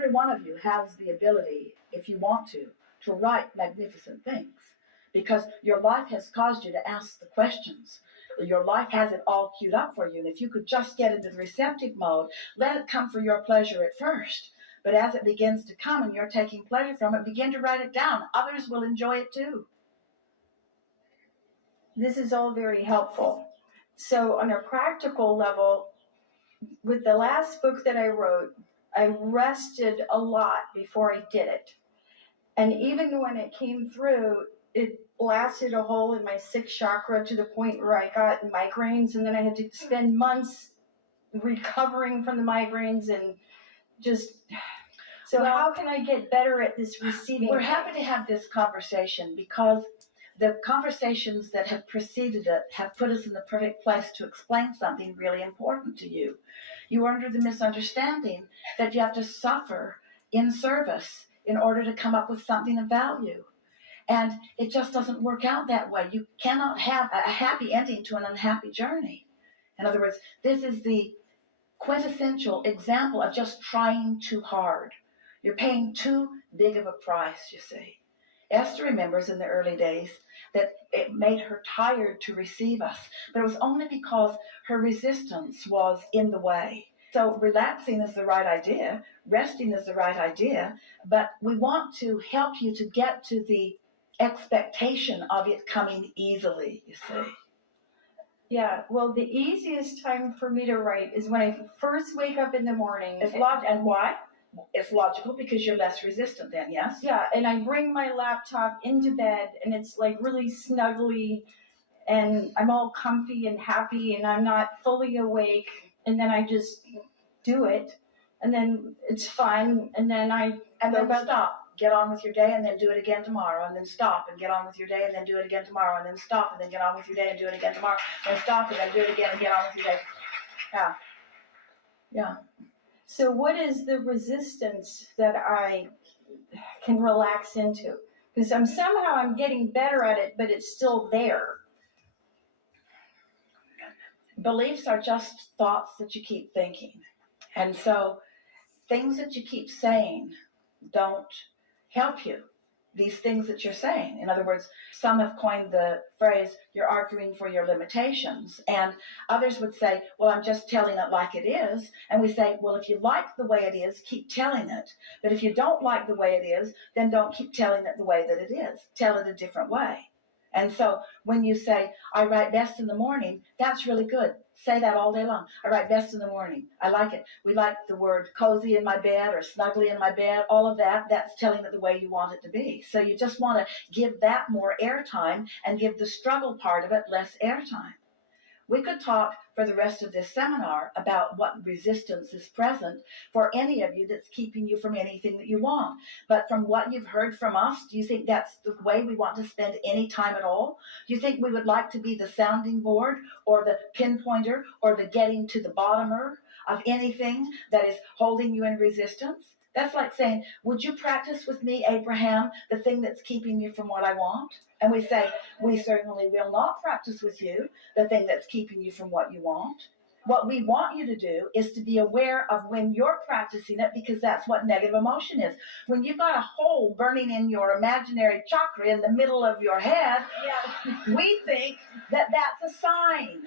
every one of you has the ability, if you want to write magnificent things, because your life has caused you to ask the questions. Your life has it all queued up for you, and if you could just get into the receptive mode, let it come for your pleasure at first. But as it begins to come and you're taking pleasure from it, begin to write it down. Others will enjoy it too. This is all very helpful. So on a practical level, with the last book that I wrote, I rested a lot before I did it. And even when it came through, it blasted a hole in my sixth chakra to the point where I got migraines, and then I had to spend months recovering from the migraines and just... So how can I get better at this receiving? We're happy to have this conversation because the conversations that have preceded it have put us in the perfect place to explain something really important to you. You are under the misunderstanding that you have to suffer in service in order to come up with something of value. And it just doesn't work out that way. You cannot have a happy ending to an unhappy journey. In other words, this is the quintessential example of just trying too hard. You're paying too big of a price, you see. Esther remembers in the early days that it made her tired to receive us, but it was only because her resistance was in the way. So relaxing is the right idea, resting is the right idea, but we want to help you to get to the expectation of it coming easily, you see. Yeah, well, the easiest time for me to write is when I first wake up in the morning. And why? It's logical because you're less resistant then, yes? Yeah, and I bring my laptop into bed, and it's like really snuggly, and I'm all comfy and happy, and I'm not fully awake, and then I just do it, and then it's fun, and then stop. Get on with your day and then do it again tomorrow, and then stop and get on with your day and then do it again tomorrow, and then stop and then get on with your day and do it again tomorrow, and then stop and then do it again and get on with your day. Yeah. Yeah. So what is the resistance that I can relax into? Because I'm getting better at it, but it's still there. Beliefs are just thoughts that you keep thinking. And so things that you keep saying don't help you. These things that you're saying. In other words, some have coined the phrase, you're arguing for your limitations. And others would say, well, I'm just telling it like it is. And we say, well, if you like the way it is, keep telling it. But if you don't like the way it is, then don't keep telling it the way that it is. Tell it a different way. And so when you say, I write best in the morning, that's really good. Say that all day long. I write best in the morning. I like it. We like the word cozy in my bed or snuggly in my bed. All of that, that's telling it the way you want it to be. So you just want to give that more airtime and give the struggle part of it less airtime. We could talk for the rest of this seminar about what resistance is present for any of you that's keeping you from anything that you want. But from what you've heard from us, do you think that's the way we want to spend any time at all? Do you think we would like to be the sounding board or the pinpointer or the getting to the bottomer of anything that is holding you in resistance? That's like saying, would you practice with me, Abraham, the thing that's keeping you from what I want? And we say, we certainly will not practice with you the thing that's keeping you from what you want. What we want you to do is to be aware of when you're practicing it, because that's what negative emotion is. When you've got a hole burning in your imaginary chakra in the middle of your head, we think that that's a sign.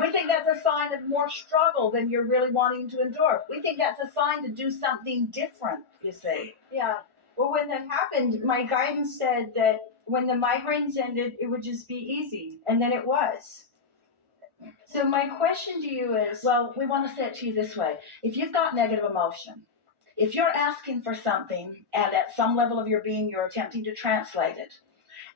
We think that's a sign of more struggle than you're really wanting to endure. We think that's a sign to do something different, you see. Yeah. Well, when that happened, my guidance said that when the migraines ended, it would just be easy. And then it was. So my question to you is... Well, we want to say it to you this way. If you've got negative emotion, if you're asking for something and at some level of your being you're attempting to translate it,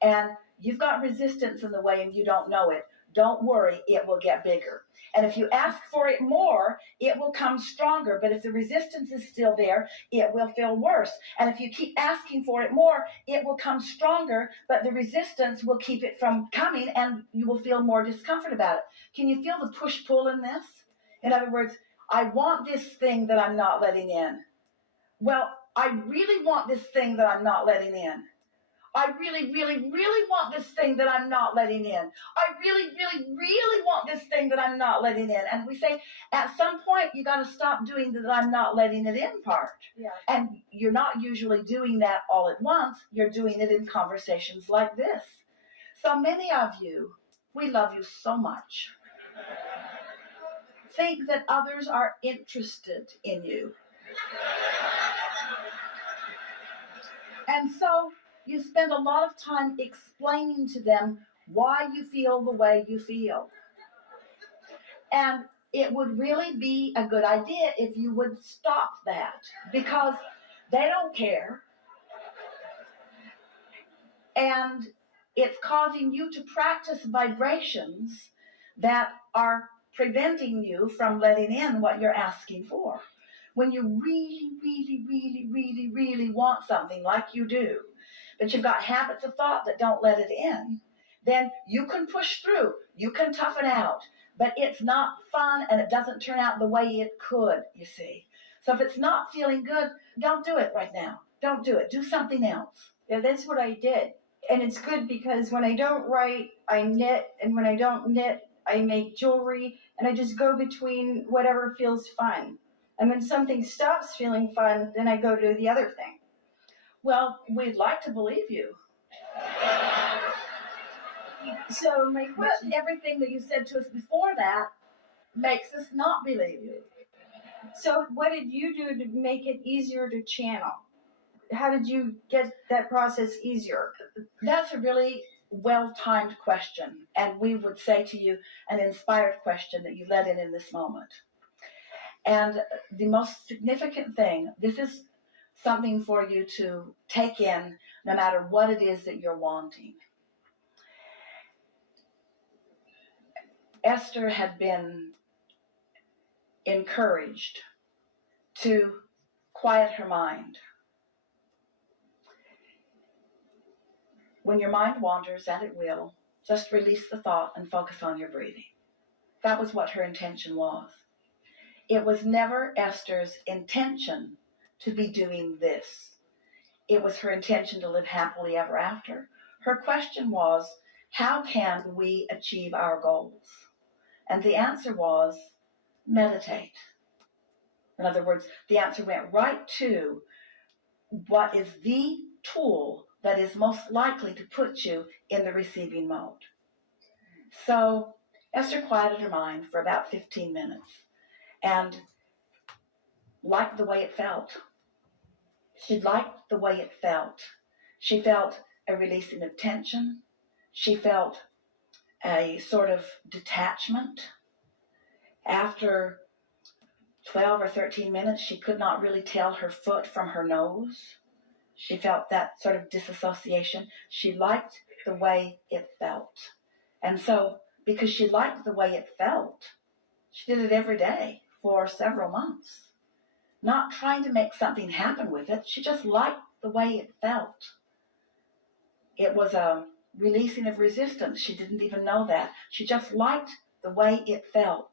and you've got resistance in the way and you don't know it, don't worry, it will get bigger. And if you ask for it more, it will come stronger. But if the resistance is still there, it will feel worse. And if you keep asking for it more, it will come stronger, but the resistance will keep it from coming and you will feel more discomfort about it. Can you feel the push-pull in this? In other words, I want this thing that I'm not letting in. Well, I really want this thing that I'm not letting in. I really, really, really want this thing that I'm not letting in. I really, really, really want this thing that I'm not letting in. And we say, at some point, you got to stop doing the I'm not letting it in part. Yeah. And you're not usually doing that all at once. You're doing it in conversations like this. So many of you, we love you so much, think that others are interested in you. And so you spend a lot of time explaining to them why you feel the way you feel. And it would really be a good idea if you would stop that, because they don't care. And it's causing you to practice vibrations that are preventing you from letting in what you're asking for. When you really, really, really, really, really want something like you do, but you've got habits of thought that don't let it in, then you can push through, you can tough it out, but it's not fun and it doesn't turn out the way it could, you see. So if it's not feeling good, don't do it right now. Don't do it. Do something else. Yeah, that's what I did. And it's good because when I don't write, I knit, and when I don't knit, I make jewelry, and I just go between whatever feels fun. And when something stops feeling fun, then I go to the other thing. Well, we'd like to believe you. So my But question, everything that you said to us before that makes us not believe you. so what did you do to make it easier to channel? How did you get that process easier? That's a really well-timed question, and we would say to you an inspired question that you let in this moment. And the most significant thing, this is something for you to take in no matter what it is that you're wanting. Esther had been encouraged to quiet her mind. When your mind wanders, and it will, just release the thought and focus on your breathing. That was what her intention was. It was never Esther's intention to be doing this. It was her intention to live happily ever after. Her question was, how can we achieve our goals? And the answer was, meditate. In other words, the answer went right to what is the tool that is most likely to put you in the receiving mode. So Esther quieted her mind for about 15 minutes and liked the way it felt. She liked the way it felt. She felt a releasing of tension. She felt a sort of detachment. After 12 or 13 minutes, she could not really tell her foot from her nose. She felt that sort of disassociation. She liked the way it felt. And so, because she liked the way it felt, she did it every day for several months. Not trying to make something happen with it. She just liked the way it felt. It was a releasing of resistance. She didn't even know that. She just liked the way it felt.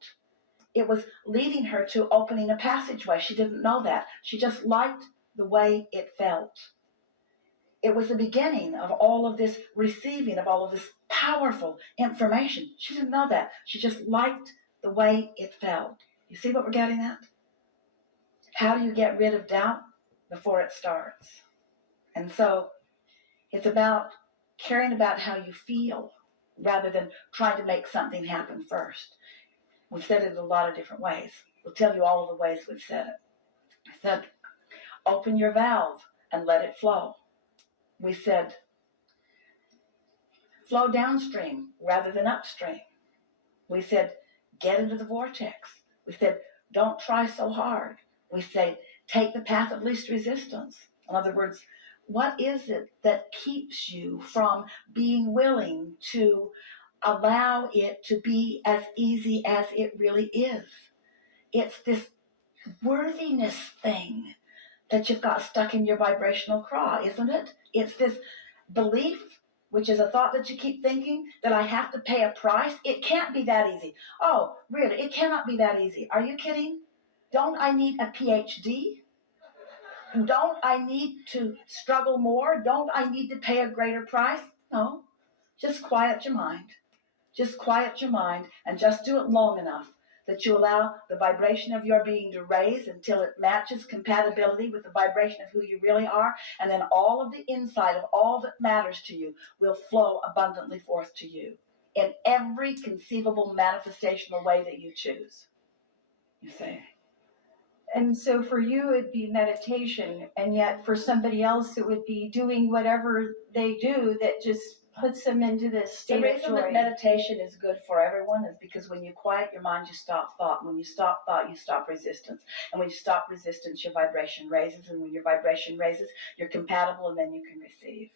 It was leading her to opening a passageway. She didn't know that. She just liked the way it felt. It was the beginning of all of this receiving of all of this powerful information. She didn't know that. She just liked the way it felt. You see what we're getting at? How do you get rid of doubt before it starts? And so it's about caring about how you feel rather than trying to make something happen first. We've said it in a lot of different ways. We'll tell you all of the ways we've said it. I said, open your valve and let it flow. We said, flow downstream rather than upstream. We said, get into the vortex. We said, don't try so hard. We say, take the path of least resistance. In other words, what is it that keeps you from being willing to allow it to be as easy as it really is? It's this worthiness thing that you've got stuck in your vibrational craw, isn't it? It's this belief, which is a thought that you keep thinking, that I have to pay a price. It can't be that easy. Oh, really? It cannot be that easy. Are you kidding? Don't I need a PhD? Don't I need to struggle more? Don't I need to pay a greater price? No, just quiet your mind. Just quiet your mind and just do it long enough that you allow the vibration of your being to raise until it matches compatibility with the vibration of who you really are. And then all of the inside of all that matters to you will flow abundantly forth to you in every conceivable manifestational way that you choose. You see? And so for you, it'd be meditation, and yet for somebody else, it would be doing whatever they do that just puts them into this The state of reason that joy. meditation is good for everyone is because when you quiet your mind, you stop thought. And when you stop thought, you stop resistance. And when you stop resistance, your vibration raises. And when your vibration raises, you're compatible, and then you can receive.